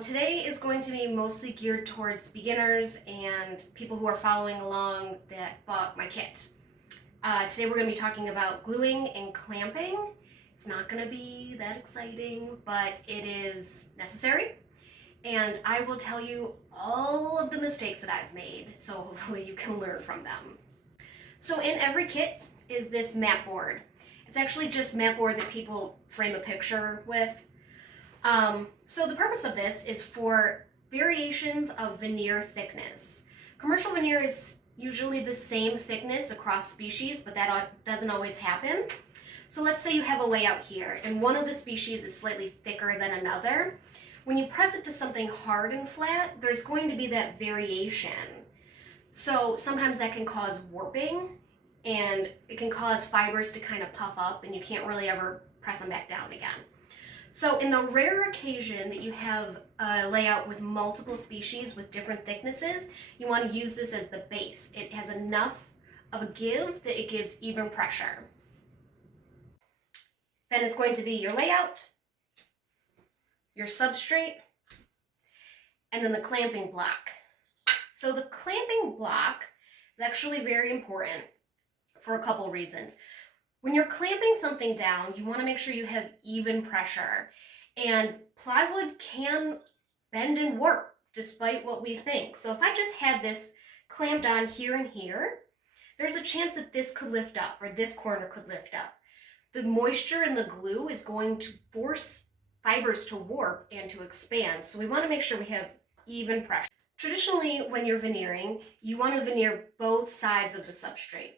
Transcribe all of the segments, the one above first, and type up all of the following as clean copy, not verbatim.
Today is going to be mostly geared towards beginners and people who are following along that bought my kit. Today we're going to be talking about gluing and clamping. It's not going to be that exciting, but it is necessary. And I will tell you all of the mistakes that I've made, so hopefully you can learn from them. So in every kit is this mat board. It's actually just mat board that people frame a picture with. So the purpose of this is for variations of veneer thickness. Commercial veneer is usually the same thickness across species, but that doesn't always happen. So let's say you have a layout here and one of the species is slightly thicker than another. When you press it to something hard and flat, there's going to be that variation. So sometimes that can cause warping and it can cause fibers to kind of puff up and you can't really ever press them back down again. So in the rare occasion that you have a layout with multiple species with different thicknesses, you want to use this as the base. It has enough of a give that it gives even pressure. Then it's going to be your layout, your substrate, and then the clamping block. So the clamping block is actually very important for a couple reasons. When you're clamping something down, you want to make sure you have even pressure. And plywood can bend and warp despite what we think. So if I just had this clamped on here and here, there's a chance that this could lift up or this corner could lift up. The moisture in the glue is going to force fibers to warp and to expand. So we want to make sure we have even pressure. Traditionally, when you're veneering, you want to veneer both sides of the substrate.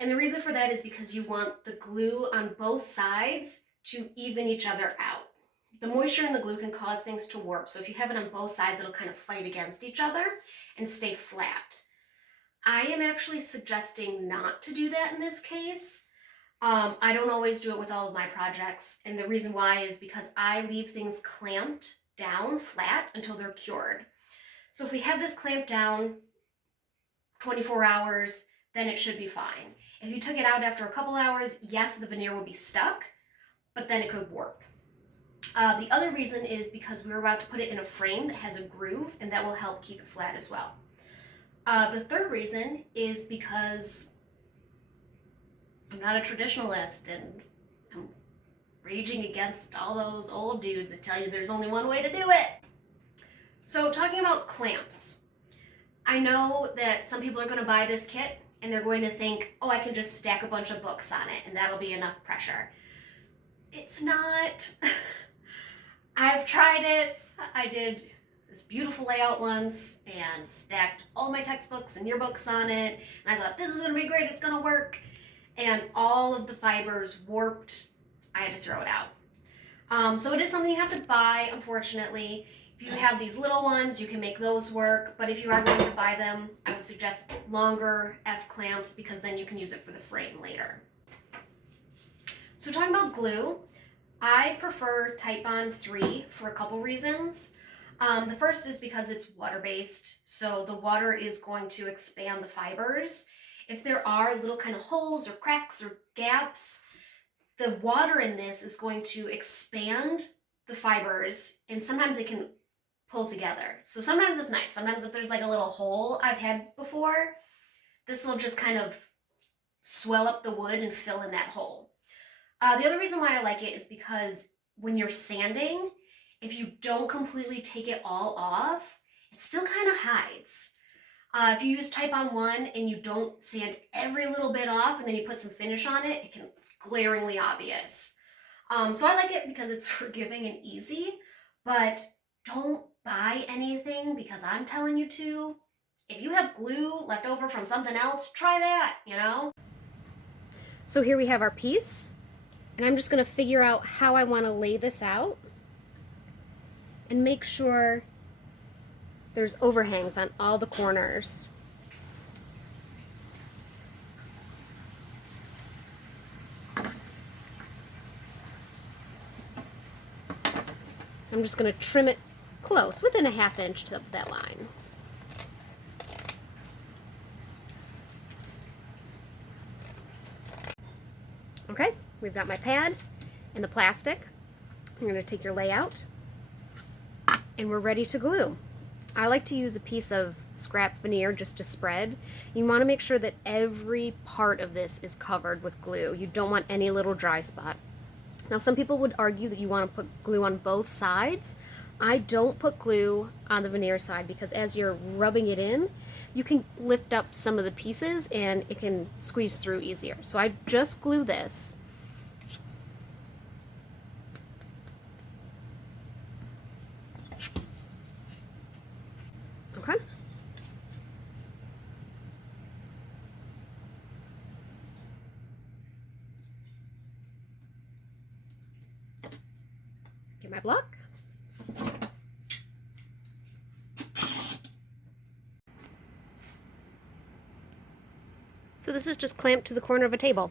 And the reason for that is because you want the glue on both sides to even each other out. The moisture in the glue can cause things to warp. So if you have it on both sides, it'll kind of fight against each other and stay flat. I am actually suggesting not to do that in this case. I don't always do it with all of my projects. And the reason why is because I leave things clamped down flat until they're cured. So if we have this clamped down 24 hours, then it should be fine. If you took it out after a couple hours, yes, the veneer will be stuck, but then it could warp. The other reason is because we're about to put it in a frame that has a groove, and that will help keep it flat as well. The third reason is because I'm not a traditionalist, and I'm raging against all those old dudes that tell you there's only one way to do it. So talking about clamps, I know that some people are going to buy this kit and they're going to think, oh, I can just stack a bunch of books on it and that'll be enough pressure. It's not. I've tried it. I did this beautiful layout once and stacked all my textbooks and yearbooks on it. And I thought, this is going to be great. It's going to work. And all of the fibers warped. I had to throw it out. So it is something you have to buy, unfortunately. If you have these little ones, you can make those work, but if you are going to buy them, I would suggest longer F clamps because then you can use it for the frame later. So talking about glue, I prefer Titebond 3 for a couple reasons. The first is because it's water-based, so the water is going to expand the fibers. If there are little kind of holes or cracks or gaps, the water in this is going to expand the fibers, and sometimes they can pull together. So sometimes it's nice. Sometimes if there's like a little hole I've had before, this will just kind of swell up the wood and fill in that hole. The other reason why I like it is because when you're sanding, if you don't completely take it all off, it still kind of hides. If you use Titebond 1 and you don't sand every little bit off and then you put some finish on it, it's glaringly obvious. So I like it because it's forgiving and easy, but don't buy anything because I'm telling you to. If you have glue left over from something else, try that, you know? So here we have our piece, and I'm just gonna figure out how I wanna lay this out and make sure there's overhangs on all the corners. I'm just going to trim it close, within a ½ inch to that line. Okay, we've got my pad and the plastic. I'm going to take your layout and we're ready to glue. I like to use a piece of scrap veneer just to spread. You want to make sure that every part of this is covered with glue. You don't want any little dry spot. Now some people would argue that you want to put glue on both sides. I don't put glue on the veneer side because as you're rubbing it in, you can lift up some of the pieces and it can squeeze through easier. So I just glue this. Okay. Get my block. So this is just clamped to the corner of a table.